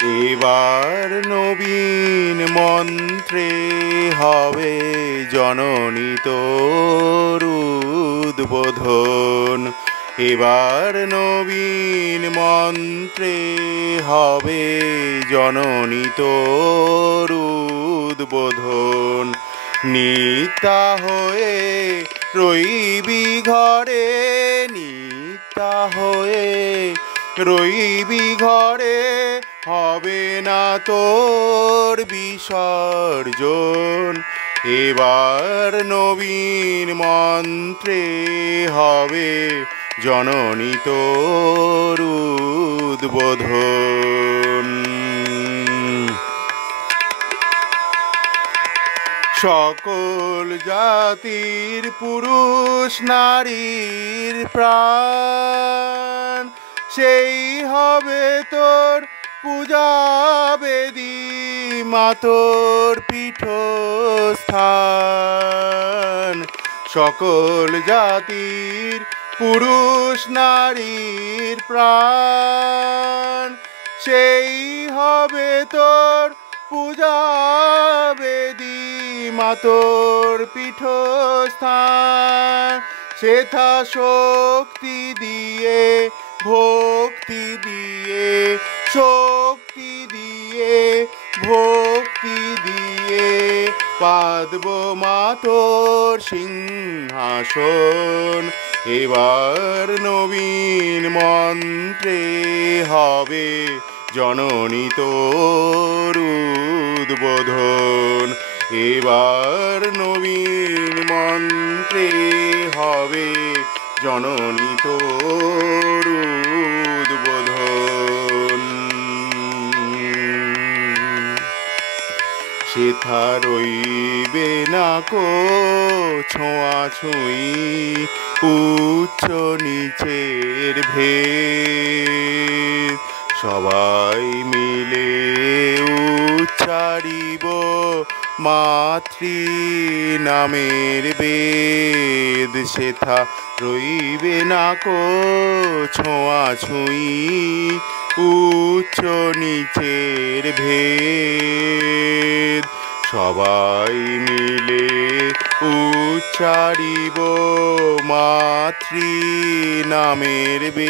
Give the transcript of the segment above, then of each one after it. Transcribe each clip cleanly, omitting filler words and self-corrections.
এবার নবীন মন্ত্রে হবে জননী তোর উদ্বোধন। এবার নবীন মন্ত্রে হবে জননী তোর উদ্বোধন। নিত্যা হয়ে রইবি ঘরে, নিত্যা হয়ে রইবি ঘরে, হবে না তোর বিসর্জন। এবার নবীন মন্ত্রে হবে জননী তোর উদ্বোধন। সকল জাতির পুরুষ নারীর প্রাণ, সেই হবে তোর পূজা বেদী, মা তোর পীঠস্থান। সকল জাতির পুরুষ নারীর প্রাণ, সেই হবে তোর পূজা বেদী, মা তোর পীঠস্থান। সেথা শক্তি দিয়ে, ভক্তি দিয়ে, শক্তি দিয়ে, ভক্তি দিয়ে, পাদব মা তোর সিংহাসন। এবার নবীন মন্ত্রে হবে জননী তোর উদ্বোধন। এবার নবীন মন্ত্রে হবে জননী তোর উদ্বোধন। সেথা রইবে না কো ছোঁয়াছুঁই, উচ্চ নিচের ভেদ, সবাই মিলে উচ্চারিব মাতৃ নামের বেদ। সেথা রইবে না কো ছোঁয়াছুঁই, উচ্চ নিচের ভেদ, সবাই মিলে উচ্চারিব মাতৃ নামের বেদ।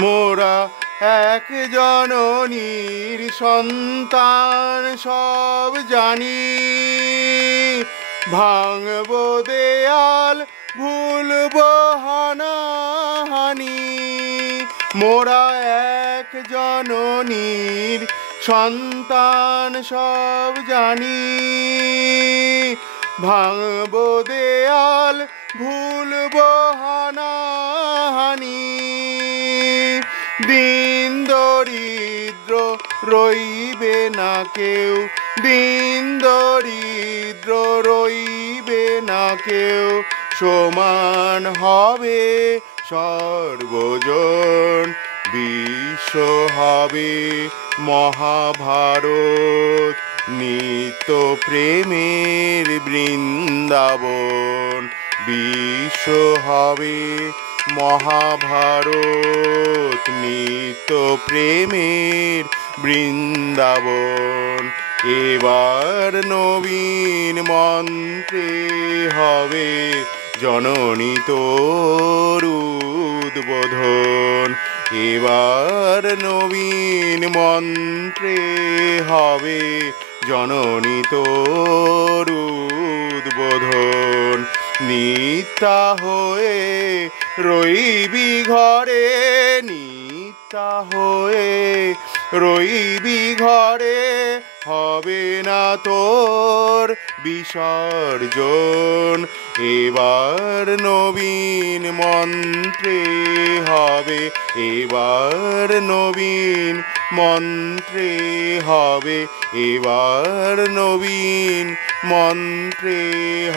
মোরা এক জননীর সন্তান সব জানি, ভাঙব দেয়াল ভুলব হানাহানি। মোরা এক জননীর সন্তান সব জানি, ভাঙব দেয়াল ভুলব হানাহানি। দিন দরিদ্র রইবে না কেউ, দিন দরিদ্র রইবে না কেউ, সমান হবে সর্বজন। বিশ্ব হবে মহাভারত, নিত্য প্রেমের বৃন্দাবন। বিশ্ব হবে মহাভারত, নিত্য প্রেমের বৃন্দাবন। এবার নবীন মন্ত্রে হবে জননী তোর উদ্বোধন। এবার নবীন মন্ত্রে হবে জননী তোর উদ্বোধন। নিত্যা হয়ে রইবি ঘরে, নিত্যা হয়ে রইবি ঘরে, হবে না তোর বিসর্জন। এবার নবীন মন্ত্রে হবে, এবার নবীন মন্ত্রে হবে, এবার নবীন মন্ত্রে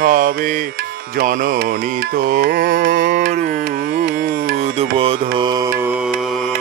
হবে জননী তোর উদ্বোধন।